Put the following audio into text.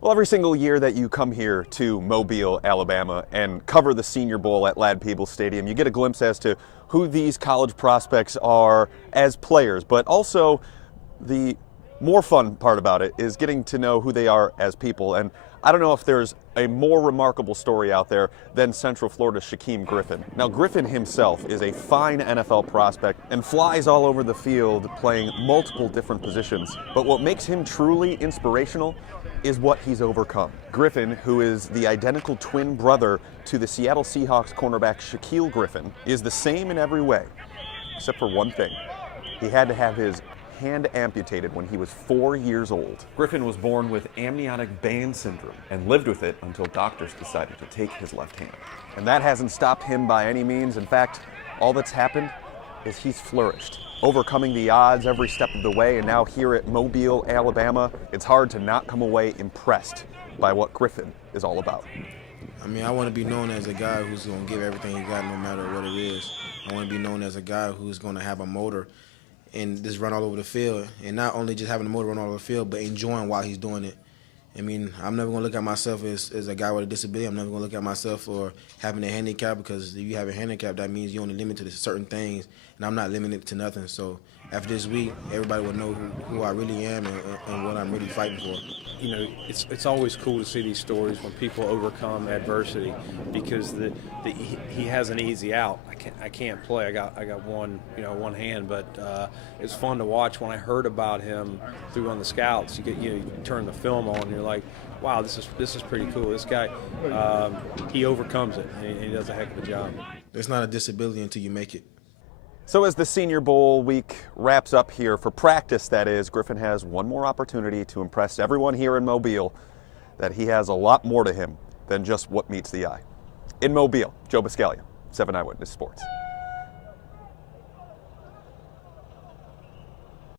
Well, every single year that you come here to Mobile, Alabama, and cover the Senior Bowl at Ladd-Peebles Stadium, you get a glimpse as to who these college prospects are as players, but also the more fun part about it is getting to know who they are as people. And I don't know if there's a more remarkable story out there than Central Florida's Shaquem Griffin. Now, Griffin himself is a fine NFL prospect and flies all over the field playing multiple different positions. But what makes him truly inspirational is what he's overcome. Griffin, who is the identical twin brother to the Seattle Seahawks cornerback Shaquille Griffin, is the same in every way, except for one thing. He had to have his hand amputated when he was 4 years old. Griffin was born with amniotic band syndrome and lived with it until doctors decided to take his left hand. And that hasn't stopped him by any means. In fact, all that's happened is he's flourished, overcoming the odds every step of the way. And now here at Mobile, Alabama, it's hard to not come away impressed by what Griffin is all about. I mean, I want to be known as a guy who's going to give everything he got no matter what it is. I want to be known as a guy who's going to have a motor and just run all over the field, and not only just having the motor run all over the field, but enjoying while he's doing it. I mean, I'm never going to look at myself as a guy with a disability. I'm never going to look at myself for having a handicap, because if you have a handicap, that means you're only limited to certain things, and I'm not limited to nothing. So after this week, everybody will know who I really am and what I'm really fighting for. You know, it's always cool to see these stories when people overcome adversity, because he has an easy out. I can't play. I got one hand, but it's fun to watch. When I heard about him through on the scouts, you turn the film on and you're like, wow, this is pretty cool. This guy, he overcomes it and he does a heck of a job. It's not a disability until you make it. So as the Senior Bowl week wraps up here, for practice that is, Griffin has one more opportunity to impress everyone here in Mobile that he has a lot more to him than just what meets the eye. In Mobile, Joe Buscaglia, 7 Eyewitness Sports.